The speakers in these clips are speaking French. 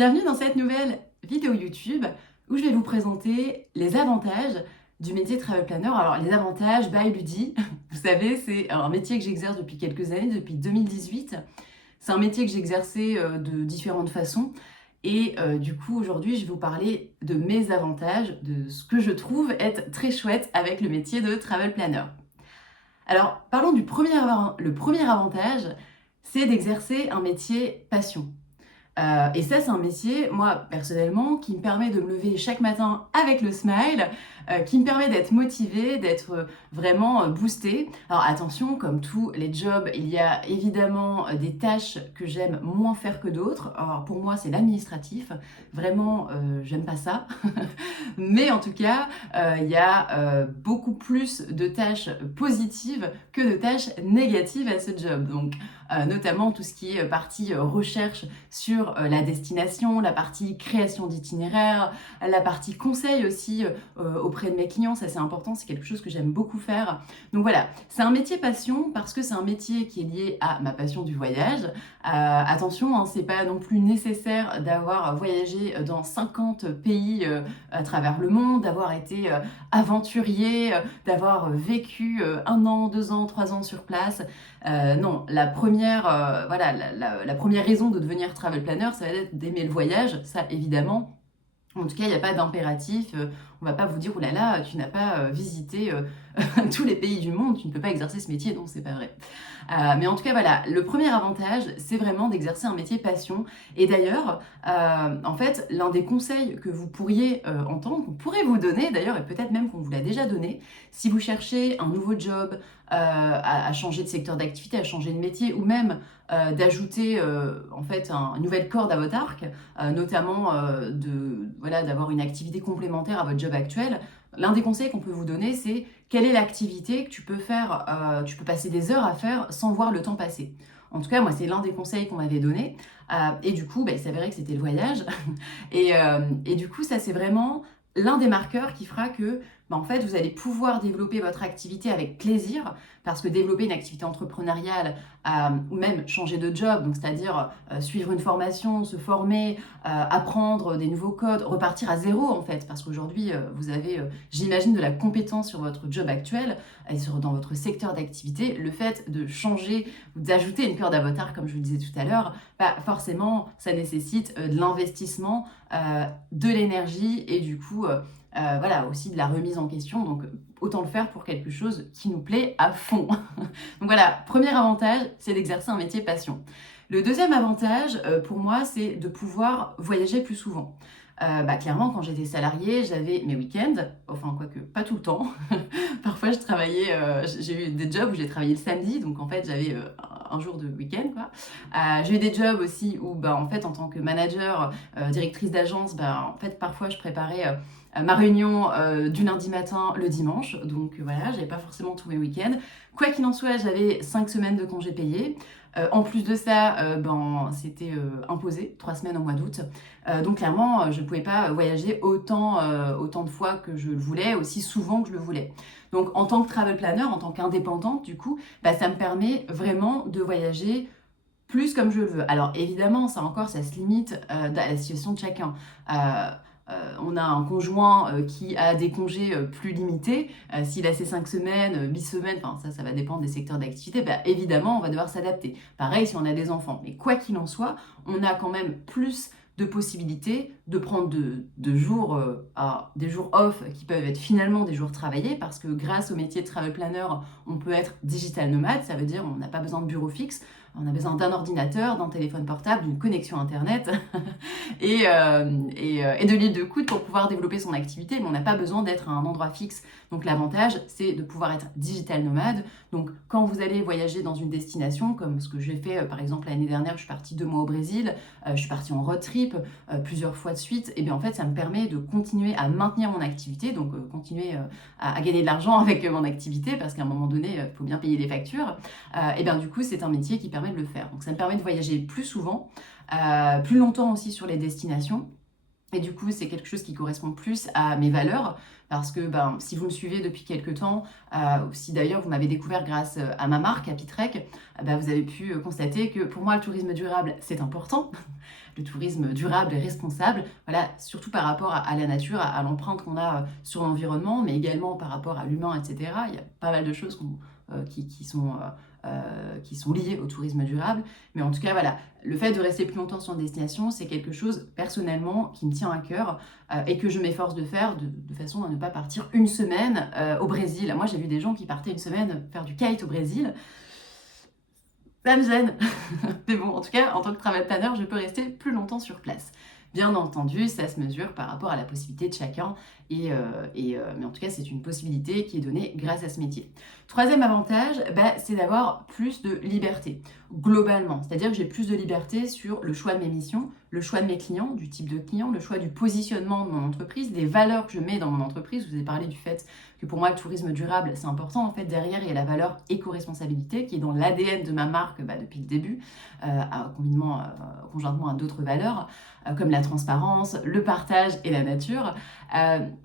Bienvenue dans cette nouvelle vidéo YouTube où je vais vous présenter les avantages du métier de travel planner. Alors les avantages, by Ludie, vous savez, c'est un métier que j'exerce depuis quelques années, depuis 2018. C'est un métier que j'ai exercé de différentes façons. Et du coup, aujourd'hui, je vais vous parler de mes avantages, de ce que je trouve être très chouette avec le métier de travel planner. Alors, parlons du le premier avantage, c'est d'exercer un métier passion. Et ça, c'est un métier, moi, personnellement, qui me permet de me lever chaque matin avec le smile, qui me permet d'être motivée, d'être vraiment boostée. Alors attention, comme tous les jobs, il y a évidemment des tâches que j'aime moins faire que d'autres. Alors pour moi, c'est l'administratif. Vraiment, j'aime pas ça. Mais en tout cas, il y a beaucoup plus de tâches positives que de tâches négatives à ce job. Donc, notamment tout ce qui est partie recherche sur la destination, la partie création d'itinéraires, la partie conseil aussi auprès de mes clients, ça c'est important, c'est quelque chose que j'aime beaucoup faire. Donc voilà, c'est un métier passion parce que c'est un métier qui est lié à ma passion du voyage. Attention, hein, c'est pas non plus nécessaire d'avoir voyagé dans 50 pays à travers le monde, d'avoir été aventurier, d'avoir vécu 1 an, 2 ans, 3 ans sur place. Non, la première, la première raison de devenir travel planner, ça va être d'aimer le voyage, ça évidemment. En tout cas, il n'y a pas d'impératif. On ne va pas vous dire, oh là là, tu n'as pas visité tous les pays du monde, tu ne peux pas exercer ce métier. Non, c'est pas vrai. Mais en tout cas, voilà, le premier avantage, c'est vraiment d'exercer un métier passion. Et d'ailleurs, en fait, l'un des conseils que vous pourriez entendre, qu'on pourrait vous donner d'ailleurs, et peut-être même qu'on vous l'a déjà donné, si vous cherchez un nouveau job, à changer de secteur d'activité, à changer de métier, ou même d'ajouter en fait une nouvelle corde à votre arc, notamment d'avoir une activité complémentaire à votre job actuel. L'un des conseils qu'on peut vous donner, c'est quelle est l'activité que tu peux faire, tu peux passer des heures à faire sans voir le temps passer. En tout cas, moi, c'est l'un des conseils qu'on m'avait donné. Et du coup, il s'avérait que c'était le voyage. Et du coup, ça, c'est vraiment l'un des marqueurs qui fera que en fait, vous allez pouvoir développer votre activité avec plaisir, parce que développer une activité entrepreneuriale ou même changer de job, donc c'est-à-dire suivre une formation, se former, apprendre des nouveaux codes, repartir à zéro en fait, parce qu'aujourd'hui, vous avez, j'imagine, de la compétence sur votre job actuel et dans votre secteur d'activité. Le fait de changer ou d'ajouter une corde à votre arc, comme je vous le disais tout à l'heure, forcément, ça nécessite de l'investissement, de l'énergie et du coup, aussi de la remise en question. Donc, autant le faire pour quelque chose qui nous plaît à fond. Donc voilà, premier avantage, c'est d'exercer un métier passion. Le deuxième avantage, pour moi, c'est de pouvoir voyager plus souvent. Clairement, quand j'étais salariée, j'avais mes week-ends, enfin quoique pas tout le temps. Parfois, je travaillais, j'ai eu des jobs où j'ai travaillé le samedi, donc en fait, j'avais un jour de week-end, quoi. J'ai eu des jobs aussi où, en fait, en tant que manager, directrice d'agence, en fait, parfois, je préparais ma réunion du lundi matin le dimanche. Donc voilà, j'avais pas forcément tous mes week-ends. Quoi qu'il en soit, j'avais 5 semaines de congés payés. En plus de ça, c'était imposé, 3 semaines au mois d'août. Donc clairement, je ne pouvais pas voyager autant de fois que je le voulais, aussi souvent que je le voulais. Donc en tant que travel planner, en tant qu'indépendante, du coup, ça me permet vraiment de voyager plus comme je le veux. Alors évidemment, ça encore, ça se limite à la situation de chacun. On a un conjoint qui a des congés plus limités. S'il a ses 5 semaines, 8 semaines, ça va dépendre des secteurs d'activité, évidemment, on va devoir s'adapter. Pareil si on a des enfants. Mais quoi qu'il en soit, on a quand même plus de possibilités de prendre de jours, des jours off qui peuvent être finalement des jours travaillés, parce que grâce au métier de travel planner, on peut être digital nomade. Ça veut dire on n'a pas besoin de bureau fixe, on a besoin d'un ordinateur, d'un téléphone portable, d'une connexion internet et de l'île de coude pour pouvoir développer son activité, mais on n'a pas besoin d'être à un endroit fixe. Donc l'avantage, c'est de pouvoir être digital nomade. Donc quand vous allez voyager dans une destination, comme ce que j'ai fait par exemple l'année dernière, je suis partie 2 mois au Brésil, je suis partie en road trip plusieurs fois de suite, et bien en fait ça me permet de continuer à maintenir mon activité, donc continuer à gagner de l'argent avec mon activité, parce qu'à un moment donné, il faut bien payer les factures. Et bien du coup, c'est un métier qui permet de le faire. Donc ça me permet de voyager plus souvent, plus longtemps aussi sur les destinations. Et du coup, c'est quelque chose qui correspond plus à mes valeurs parce que si vous me suivez depuis quelques temps, ou si d'ailleurs vous m'avez découvert grâce à ma marque, Happy Trek, vous avez pu constater que pour moi, le tourisme durable, c'est important. Le tourisme durable et responsable, voilà, surtout par rapport à la nature, à l'empreinte qu'on a sur l'environnement, mais également par rapport à l'humain, etc. Il y a pas mal de choses qui sont liées au tourisme durable. Mais en tout cas, voilà, le fait de rester plus longtemps sur une destination, c'est quelque chose personnellement qui me tient à cœur et que je m'efforce de faire de façon à ne pas partir une semaine au Brésil. Moi, j'ai vu des gens qui partaient une semaine faire du kite au Brésil. Ça me gêne. Mais bon, en tout cas, en tant que travel planner, je peux rester plus longtemps sur place. Bien entendu, ça se mesure par rapport à la possibilité de chacun, mais en tout cas, c'est une possibilité qui est donnée grâce à ce métier. Troisième avantage, c'est d'avoir plus de liberté, globalement. C'est-à-dire que j'ai plus de liberté sur le choix de mes missions, le choix de mes clients, du type de client, le choix du positionnement de mon entreprise, des valeurs que je mets dans mon entreprise. Je vous ai parlé du fait que pour moi, le tourisme durable, c'est important. En fait, derrière, il y a la valeur éco-responsabilité qui est dans l'ADN de ma marque depuis le début, conjointement à d'autres valeurs, comme la transparence, le partage et la nature.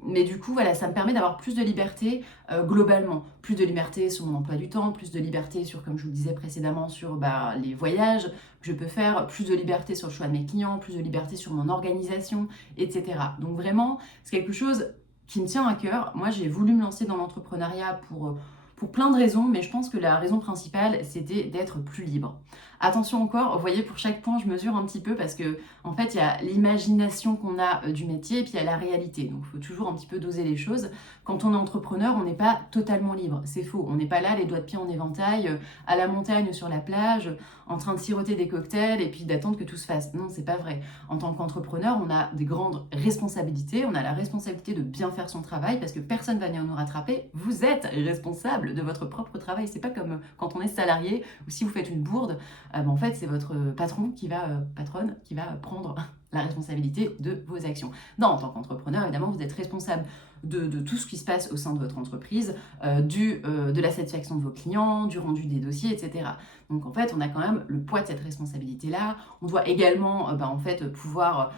Mais du coup, voilà, ça me permet d'avoir plus de liberté globalement. Plus de liberté sur mon emploi du temps, plus de liberté sur, comme je vous le disais précédemment, sur les voyages que je peux faire, plus de liberté sur le choix de mes clients, plus de liberté sur mon organisation, etc. Donc vraiment, c'est quelque chose qui me tient à cœur. Moi, j'ai voulu me lancer dans l'entrepreneuriat pour plein de raisons, mais je pense que la raison principale, c'était d'être plus libre. Attention encore, vous voyez, pour chaque point, je mesure un petit peu parce que, en fait, il y a l'imagination qu'on a du métier et puis il y a la réalité. Donc, il faut toujours un petit peu doser les choses. Quand on est entrepreneur, on n'est pas totalement libre. C'est faux. On n'est pas là, les doigts de pied en éventail, à la montagne, sur la plage, en train de siroter des cocktails et puis d'attendre que tout se fasse. Non, c'est pas vrai. En tant qu'entrepreneur, on a des grandes responsabilités. On a la responsabilité de bien faire son travail parce que personne ne va venir nous rattraper. Vous êtes responsable de votre propre travail. C'est pas comme quand on est salarié ou si vous faites une bourde, en fait, c'est votre patronne qui va prendre la responsabilité de vos actions. Non, en tant qu'entrepreneur, évidemment, vous êtes responsable de tout ce qui se passe au sein de votre entreprise, de la satisfaction de vos clients, du rendu des dossiers, etc. Donc en fait, on a quand même le poids de cette responsabilité-là. On doit également pouvoir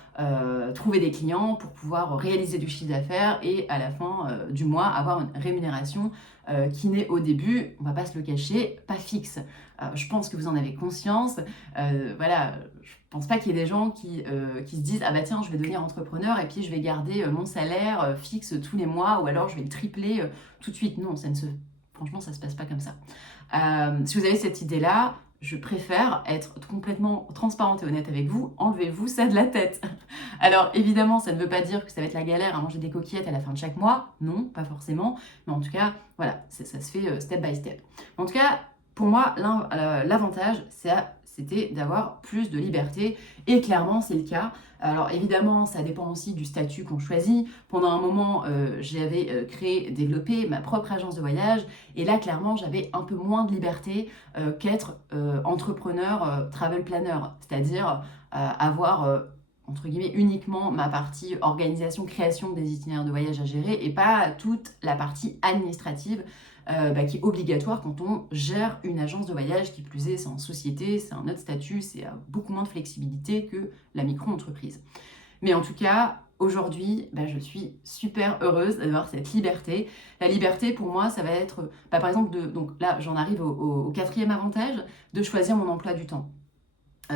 trouver des clients pour pouvoir réaliser du chiffre d'affaires et à la fin du mois avoir une rémunération qui n'est au début, on ne va pas se le cacher, pas fixe. Je pense que vous en avez conscience. Voilà, je pense pas qu'il y ait des gens qui se disent « Ah bah tiens, je vais devenir entrepreneur et puis je vais garder mon salaire fixe tous les mois ou alors je vais le tripler tout de suite. » Non, franchement, ça se passe pas comme ça. Si vous avez cette idée-là, je préfère être complètement transparente et honnête avec vous. Enlevez-vous ça de la tête. Alors évidemment, ça ne veut pas dire que ça va être la galère à manger des coquillettes à la fin de chaque mois. Non, pas forcément. Mais en tout cas, voilà, ça se fait step by step. En tout cas, pour moi, l'avantage, c'était d'avoir plus de liberté. Et clairement, c'est le cas. Alors évidemment, ça dépend aussi du statut qu'on choisit. Pendant un moment, j'avais développé ma propre agence de voyage. Et là, clairement, j'avais un peu moins de liberté qu'être entrepreneur travel planner. C'est-à-dire avoir entre guillemets, uniquement ma partie organisation, création des itinéraires de voyage à gérer et pas toute la partie administrative qui est obligatoire quand on gère une agence de voyage, qui plus est, c'est en société, c'est un autre statut, c'est beaucoup moins de flexibilité que la micro-entreprise. Mais en tout cas, aujourd'hui, je suis super heureuse d'avoir cette liberté. La liberté, pour moi, ça va être, par exemple, donc là, j'en arrive au quatrième avantage, de choisir mon emploi du temps.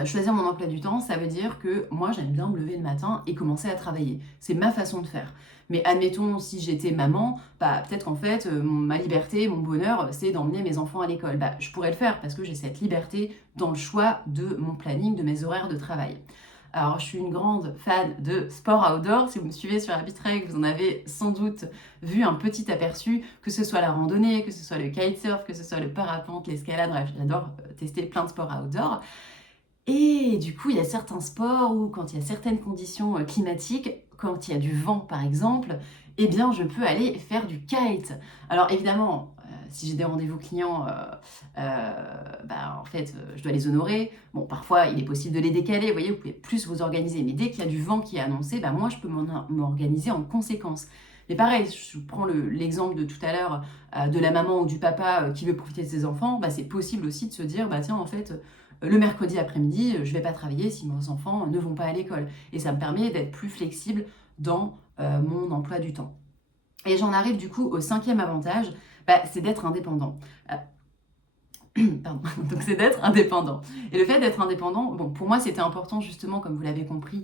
Choisir mon emploi du temps, ça veut dire que moi, j'aime bien me lever le matin et commencer à travailler. C'est ma façon de faire. Mais admettons, si j'étais maman, peut-être qu'en fait, ma liberté, mon bonheur, c'est d'emmener mes enfants à l'école. Je pourrais le faire parce que j'ai cette liberté dans le choix de mon planning, de mes horaires de travail. Alors, je suis une grande fan de sport outdoor. Si vous me suivez sur Happy Trek, vous en avez sans doute vu un petit aperçu, que ce soit la randonnée, que ce soit le kitesurf, que ce soit le parapente, l'escalade. Bref, j'adore tester plein de sports outdoor. Et du coup, il y a certains sports où, quand il y a certaines conditions climatiques, quand il y a du vent par exemple, eh bien, je peux aller faire du kite. Alors évidemment, si j'ai des rendez-vous clients, en fait, je dois les honorer. Bon, parfois, il est possible de les décaler, vous voyez, vous pouvez plus vous organiser. Mais dès qu'il y a du vent qui est annoncé, moi, je peux m'organiser en conséquence. Mais pareil, je prends l'exemple de tout à l'heure de la maman ou du papa qui veut profiter de ses enfants, c'est possible aussi de se dire, tiens, en fait, le mercredi après-midi, je ne vais pas travailler si mes enfants ne vont pas à l'école. Et ça me permet d'être plus flexible dans mon emploi du temps. Et j'en arrive du coup au 5e avantage, c'est d'être indépendant. Pardon. Donc c'est d'être indépendant. Et le fait d'être indépendant, bon, pour moi c'était important justement, comme vous l'avez compris,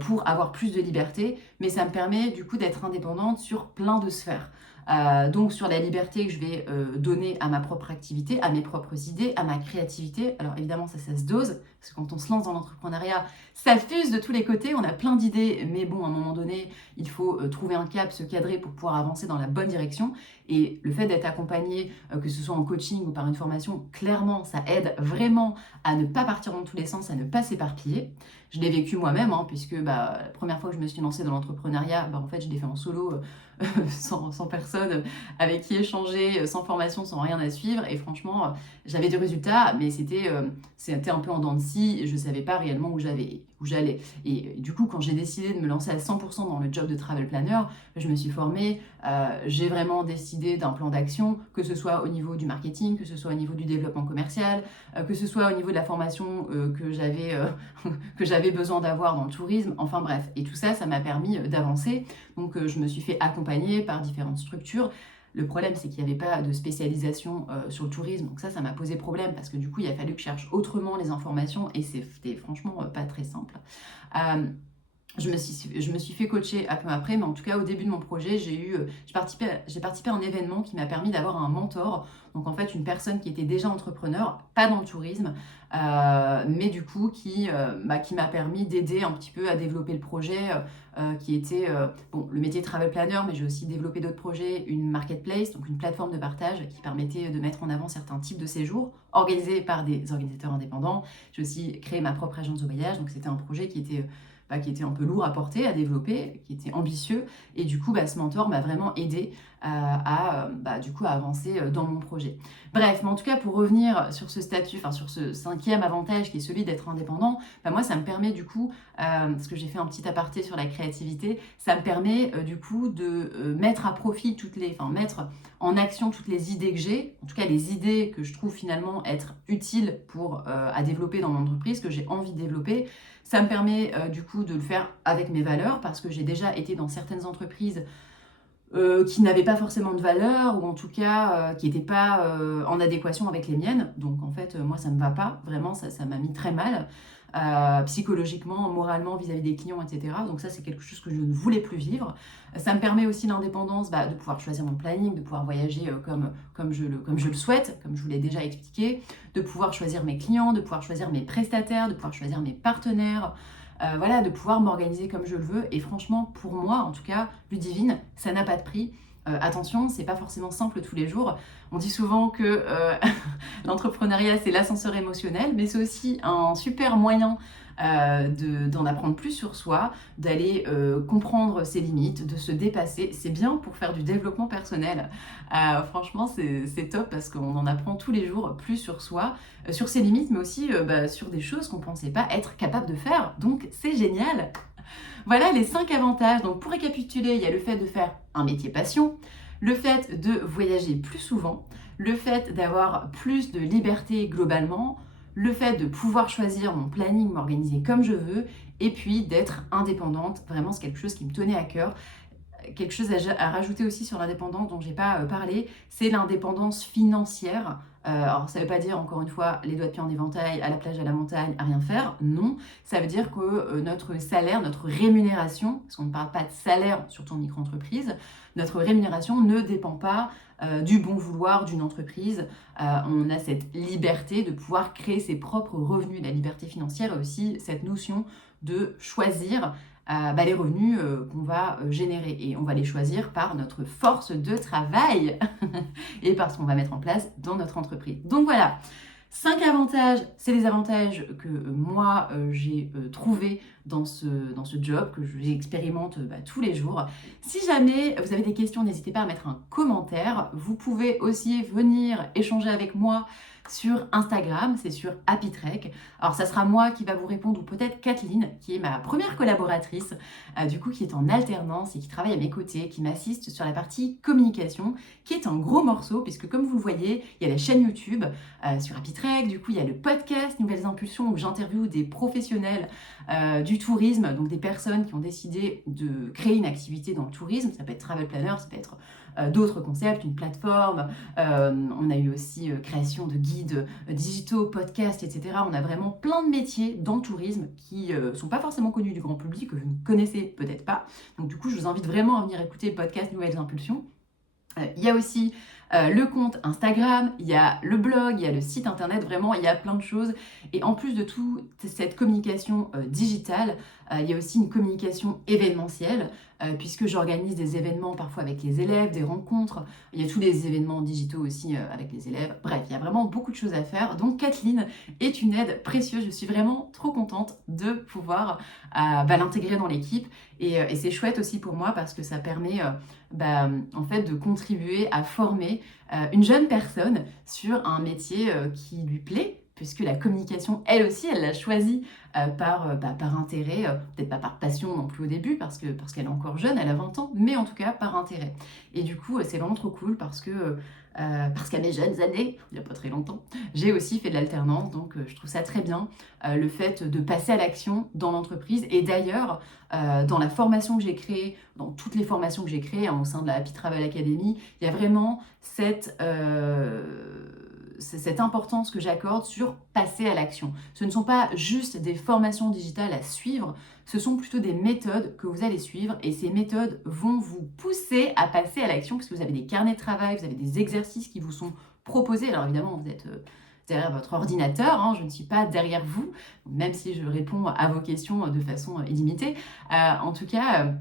pour avoir plus de liberté, mais ça me permet du coup d'être indépendante sur plein de sphères. Donc sur la liberté que je vais donner à ma propre activité, à mes propres idées, à ma créativité. Alors évidemment ça se dose, parce que quand on se lance dans l'entrepreneuriat, ça fuse de tous les côtés, on a plein d'idées, mais bon, à un moment donné, il faut trouver un cap, se cadrer pour pouvoir avancer dans la bonne direction. Et le fait d'être accompagné, que ce soit en coaching ou par une formation, clairement, ça aide vraiment à ne pas partir dans tous les sens, à ne pas s'éparpiller. Je l'ai vécu moi-même, puisque la première fois que je me suis lancée dans l'entrepreneuriat, en fait, je l'ai fait en solo, sans personne avec qui échanger, sans formation, sans rien à suivre. Et franchement, j'avais des résultats, mais c'était un peu en dents de scie. Je ne savais pas réellement où j'allais. Et du coup, quand j'ai décidé de me lancer à 100% dans le job de travel planner, je me suis formée, j'ai vraiment décidé d'un plan d'action, que ce soit au niveau du marketing, que ce soit au niveau du développement commercial, que ce soit au niveau de la formation que j'avais besoin d'avoir dans le tourisme, enfin bref. Et tout ça, ça m'a permis d'avancer. Donc je me suis fait accompagner par différentes structures. Le problème, c'est qu'il n'y avait pas de spécialisation sur le tourisme. Donc ça m'a posé problème parce que du coup, il a fallu que je cherche autrement les informations et c'était franchement pas très simple. Je me suis fait coacher un peu après, mais en tout cas, au début de mon projet, j'ai participé à un événement qui m'a permis d'avoir un mentor. Donc, en fait, une personne qui était déjà entrepreneur, pas dans le tourisme, mais du coup, qui m'a permis d'aider un petit peu à développer le projet, qui était le métier de travel planner, mais j'ai aussi développé d'autres projets, une marketplace, donc une plateforme de partage qui permettait de mettre en avant certains types de séjours organisés par des organisateurs indépendants. J'ai aussi créé ma propre agence de voyage, donc c'était un projet qui était un peu lourd à porter, à développer, qui était ambitieux. Et du coup, ce mentor m'a vraiment aidé à avancer dans mon projet. Bref, mais en tout cas, pour revenir sur ce statut, sur ce 5e avantage qui est celui d'être indépendant, moi, ça me permet du coup, parce que j'ai fait un petit aparté sur la créativité, ça me permet du coup de mettre à profit mettre en action toutes les idées que j'ai, en tout cas les idées que je trouve finalement être utiles à développer dans mon entreprise, que j'ai envie de développer. Ça me permet du coup de le faire avec mes valeurs parce que j'ai déjà été dans certaines entreprises qui n'avaient pas forcément de valeur ou en tout cas qui n'étaient pas en adéquation avec les miennes. Donc en fait, moi ça ne me va pas, vraiment ça m'a mis très mal. Psychologiquement, moralement vis-à-vis des clients, etc. Donc ça, c'est quelque chose que je ne voulais plus vivre. Ça me permet aussi l'indépendance, de pouvoir choisir mon planning, de pouvoir voyager comme je le souhaite, comme je vous l'ai déjà expliqué, de pouvoir choisir mes clients, de pouvoir choisir mes prestataires, de pouvoir choisir mes partenaires, de pouvoir m'organiser comme je le veux. Et franchement, pour moi, en tout cas, Ludivine, ça n'a pas de prix. Attention, c'est pas forcément simple tous les jours. On dit souvent que l'entrepreneuriat, c'est l'ascenseur émotionnel, mais c'est aussi un super moyen d'en apprendre plus sur soi, d'aller comprendre ses limites, de se dépasser. C'est bien pour faire du développement personnel. Franchement, c'est top parce qu'on en apprend tous les jours plus sur soi, sur ses limites, mais aussi sur des choses qu'on ne pensait pas être capable de faire. Donc, c'est génial! Voilà les 5 avantages. Donc pour récapituler, il y a le fait de faire un métier passion, le fait de voyager plus souvent, le fait d'avoir plus de liberté globalement, le fait de pouvoir choisir mon planning, m'organiser comme je veux, et puis d'être indépendante. Vraiment, c'est quelque chose qui me tenait à cœur. Quelque chose à rajouter aussi sur l'indépendance dont j'ai pas parlé, c'est l'indépendance financière. Alors ça veut pas dire, encore une fois, les doigts de pied en éventail, à la plage, à la montagne, à rien faire. Non, ça veut dire que notre salaire, notre rémunération, parce qu'on ne parle pas de salaire, surtout en micro-entreprise, notre rémunération ne dépend pas du bon vouloir d'une entreprise. On a cette liberté de pouvoir créer ses propres revenus. La liberté financière et aussi cette notion de choisir les revenus qu'on va générer. Et on va les choisir par notre force de travail et par ce qu'on va mettre en place dans notre entreprise. Donc voilà, 5 avantages, c'est les avantages que moi j'ai trouvés dans ce job, que j'expérimente tous les jours. Si jamais vous avez des questions, n'hésitez pas à mettre un commentaire. Vous pouvez aussi venir échanger avec moi Sur Instagram, c'est sur HappyTrek. Alors ça sera moi qui va vous répondre ou peut-être Kathleen, qui est ma première collaboratrice, du coup qui est en alternance et qui travaille à mes côtés, qui m'assiste sur la partie communication, qui est un gros morceau puisque comme vous le voyez, il y a la chaîne YouTube sur HappyTrek, du coup il y a le podcast Nouvelles Impulsions où j'interviewe des professionnels du tourisme, donc des personnes qui ont décidé de créer une activité dans le tourisme, ça peut être travel planner, ça peut être d'autres concepts, une plateforme, on a eu aussi création de guides digitaux, podcasts, etc. On a vraiment plein de métiers dans le tourisme qui ne sont pas forcément connus du grand public, que vous ne connaissez peut-être pas. Donc du coup, je vous invite vraiment à venir écouter le podcast Nouvelles Impulsions. Il y a aussi le compte Instagram, il y a le blog, il y a le site internet, vraiment il y a plein de choses. Et en plus de tout cette communication digitale, il y a aussi une communication événementielle, puisque j'organise des événements parfois avec les élèves, des rencontres. Il y a tous les événements digitaux aussi avec les élèves. Bref, il y a vraiment beaucoup de choses à faire. Donc Kathleen est une aide précieuse. Je suis vraiment trop contente de pouvoir l'intégrer dans l'équipe. Et c'est chouette aussi pour moi parce que ça permet en fait de contribuer à former une jeune personne sur un métier qui lui plaît, puisque la communication, elle aussi, elle l'a choisie par intérêt, peut-être pas par passion non plus au début, parce qu'elle est encore jeune, elle a 20 ans, mais en tout cas par intérêt. Et du coup, c'est vraiment trop cool parce qu'à mes jeunes années, il n'y a pas très longtemps, j'ai aussi fait de l'alternance, donc je trouve ça très bien, le fait de passer à l'action dans l'entreprise. Et d'ailleurs, dans la formation que j'ai créée, dans toutes les formations que j'ai créées au sein de la Happy Travel Academy, il y a vraiment cette importance que j'accorde sur passer à l'action. Ce ne sont pas juste des formations digitales à suivre, ce sont plutôt des méthodes que vous allez suivre et ces méthodes vont vous pousser à passer à l'action parce que vous avez des carnets de travail, vous avez des exercices qui vous sont proposés. Alors évidemment, vous êtes derrière votre ordinateur, hein, je ne suis pas derrière vous, même si je réponds à vos questions de façon illimitée. En tout cas,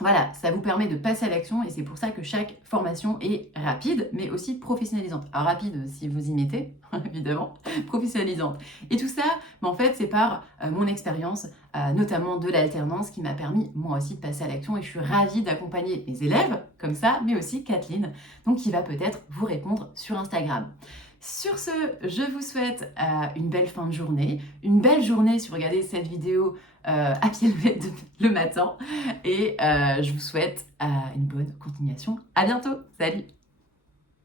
voilà, ça vous permet de passer à l'action et c'est pour ça que chaque formation est rapide, mais aussi professionnalisante. Alors rapide si vous y mettez, évidemment, professionnalisante. Et tout ça, en fait, c'est par mon expérience, notamment de l'alternance, qui m'a permis moi aussi de passer à l'action et je suis ravie d'accompagner mes élèves comme ça, mais aussi Kathleen, donc qui va peut-être vous répondre sur Instagram. Sur ce, je vous souhaite une belle fin de journée, une belle journée si vous regardez cette vidéo à pied levé le matin et je vous souhaite une bonne continuation. À bientôt, salut!